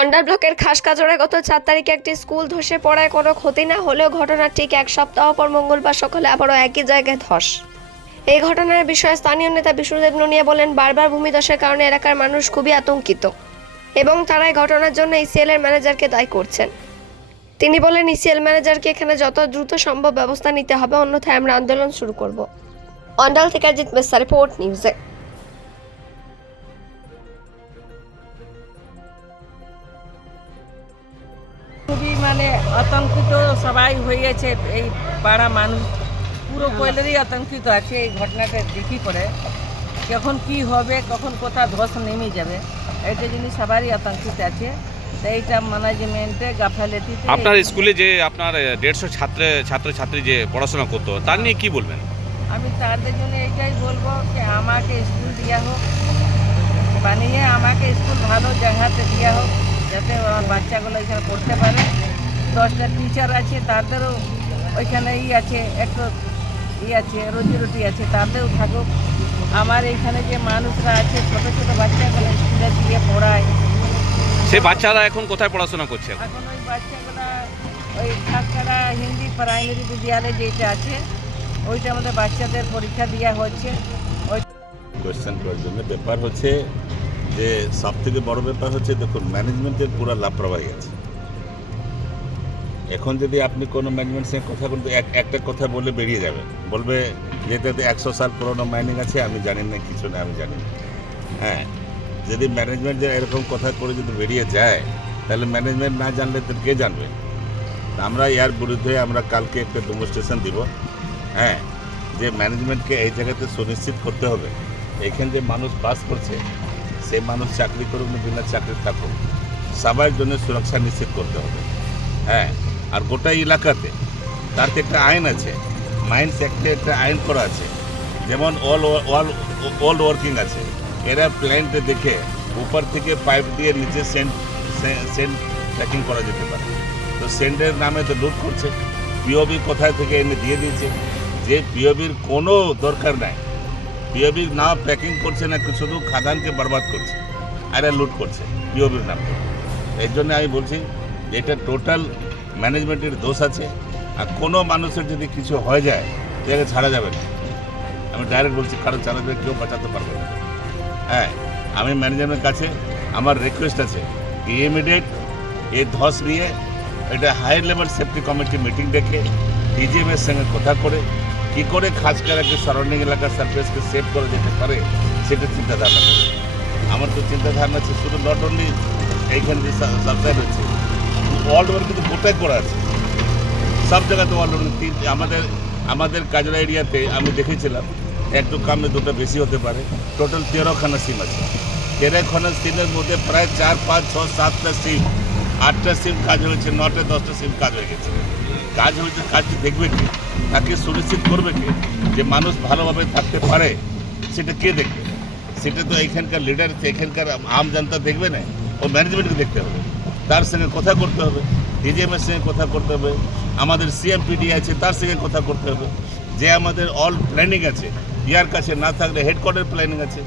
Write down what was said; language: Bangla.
অন্ডার ব্লকের খাসকাজরায় গত চার তারিখে একটি স্কুল ধসে পড়ায় কোনো ক্ষতি না হলেও ঘটনার ঠিক এক সপ্তাহ পর মঙ্গলবার সকালে আবারও একই জায়গায় ধস। এই ঘটনার বিষয়ে স্থানীয় নেতা বিষ্ণুদেব নুনিয়া বলেন, বারবার ভূমিধসের কারণে এলাকার মানুষ খুবই আতঙ্কিত এবং তারা এই ঘটনার জন্য ইসিএল এর ম্যানেজারকে দায়ী করছেন। তিনি বলেন, ইসিএল ম্যানেজারকে এখানে যত দ্রুত সম্ভব ব্যবস্থা নিতে হবে, অন্যথায় আমরা আন্দোলন শুরু করব। অন্ডাল থেকে মেসা রিপোর্ট নিউজে। আতঙ্কিত সবাই হয়েছে এই পাড়া মানুষ পুরো পয়লেরই আতঙ্কিত আছে এই ঘটনাটা দেখি পরে। কখন কি হবে কখন কোথা ধস নেমে যাবে এইটা জিনিস সবারই আতঙ্কিত আছে। এইটা ম্যানেজমেন্টে গাফালেতিতে আপনার স্কুলে যে আপনার দেড়শো ছাত্র ছাত্র ছাত্রী যে পড়াশোনা করতো তার নিয়ে কি বলবেন? আমি তাদের জন্য এইটাই বলব যে আমাকে স্কুল দেওয়া হোক বানিয়ে আমাকে স্কুল ভালো জায়গাতে দেওয়া হোক যাতে আমার বাচ্চাগুলো এখানে পড়তে পারে। দশটা টিচার আছে তাদেরও ওইখানে ই আছে একটু ই আছে রুজি রুটি আছে তাদেরও থাকুক। আমার এইখানে যে মানুষরা আছে ছোট ছোট বাচ্চাগুলো স্কুলে দিয়ে পড়ায়। সে বাচ্চারা এখন কোথায় পড়াশোনা করছে? এখন ওই বাচ্চাগুলা ওই খাসকারা হিন্দি প্রাইমারি বিদ্যালয় যেটা আছে ওইটা আমাদের বাচ্চাদের পরীক্ষা দেওয়া হচ্ছে। ওই কোয়েশ্চেন করার জন্য ব্যাপার হচ্ছে যে সব থেকে বড় ব্যাপার হচ্ছে দেখুন ম্যানেজমেন্টের পুরো লাপরবাহী আছে। এখন যদি আপনি কোনো ম্যানেজমেন্ট সঙ্গে কথা এক, একটা কথা বলে বেরিয়ে যাবে। বলবে যেটাতে একশো সাল পুরোনো মাইনিং আছে, আমি জানি না, কিছু না, আমি জানি না। হ্যাঁ যদি ম্যানেজমেন্ট যে এরকম কথা করে যদি বেরিয়ে যায়, তাহলে ম্যানেজমেন্ট না জানলে তো কে জানবে? আমরা ইয়ার বিরুদ্ধে আমরা কালকে একটা ডেমনস্ট্রেশন দিব। হ্যাঁ যে ম্যানেজমেন্টকে এই জায়গাতে সুনিশ্চিত করতে হবে। এখানে যে মানুষ বাস করছে, সে মানুষ চাকরি করুক না, বিনা চাকরি থাকুক, সবার জন্য সুরক্ষা নিশ্চিত করতে হবে। হ্যাঁ আর গোটা এলাকাতে। তার একটা আইন আছে। মাইন্স অ্যাক্টে একটা আইন করা আছে। যেমন অল অল অল ওয়ার্কিং আছে। এরা প্ল্যান্টে দেখে উপর থেকে পাইপ দিয়ে নিচে সেন্ট সেন্ট প্যাকিং করা যেতে পারে। তো সেন্টের নামে তো লুট করছে। পিওবি কোথায় থেকে এনে দিয়ে দিয়েছে? যে পিওবির কোনো দরকার নাই। পিওবি না প্যাকিং করছে, না শুধু খাদানকে বরবাদ করছে, আর লুট করছে পিওবির নাম। এই জন্য আমি বলছি, এটা টোটাল ম্যানেজমেন্টের দোষ আছে, আর কোনো মানুষের যদি কিছু হয়ে যায় তাকে ছাড়া যাবে না। আমি ডাইরেক্ট বলছি কারও ছাড়া যাবে কেউ বাঁচাতে পারবে না। হ্যাঁ আমি ম্যানেজমেন্টের কাছে, আমার রিকোয়েস্ট আছে কি ইমিডিয়েট এই ধস নিয়ে, এটা high level safety committee meeting ডেকে ডিজিএমের সঙ্গে কথা করে, কী করে খাস করে সারাউন্ডিং এলাকার সার্ফেসকে সেভ করা যেতে পারে, সেটা চিন্তাধারণা আমার তো চিন্তাধারণা আছে, শুধু নট অনলি এইখানে যে সাবসাইড হচ্ছে ওয়ার্ল্ড ওয়ার কিন্তু গোটাই করা আছে। সব জায়গাতে ওয়ার্ল্ড ওয়ার তিন, আমাদের আমাদের কাজরা এরিয়াতে আমি দেখেছিলাম একটু কামে দুটো বেশি হতে পারে। টোটাল তেরোখানা সিম আছে। তেরোখানা সিমের মধ্যে প্রায় চার, পাঁচ, ছ, সাতটা সিম, আটটা সিম কাজ হয়েছে, নটা, দশটা সিম কাজ হয়ে গেছে। কাজ হয়েছে, কাজ দেখবে কে? তাকে সুনিশ্চিত করবে কি? যে মানুষ ভালোভাবে থাকতে পারে, সেটা কে দেখবে? সেটা তো এখানকার লিডার এখানকার আম জনতা দেখবে না? ও ম্যানেজমেন্টকে দেখতে হবে। তার সঙ্গে কথা করতে হবে ডিজিএমের সঙ্গে কথা করতে হবে, আমাদের সিএমপিডি আছে তার সঙ্গে কথা করতে হবে। যে আমাদের অল প্ল্যানিং আছে, ইয়ার কাছে না থাকলে হেডকোয়ার্টার প্ল্যানিং আছে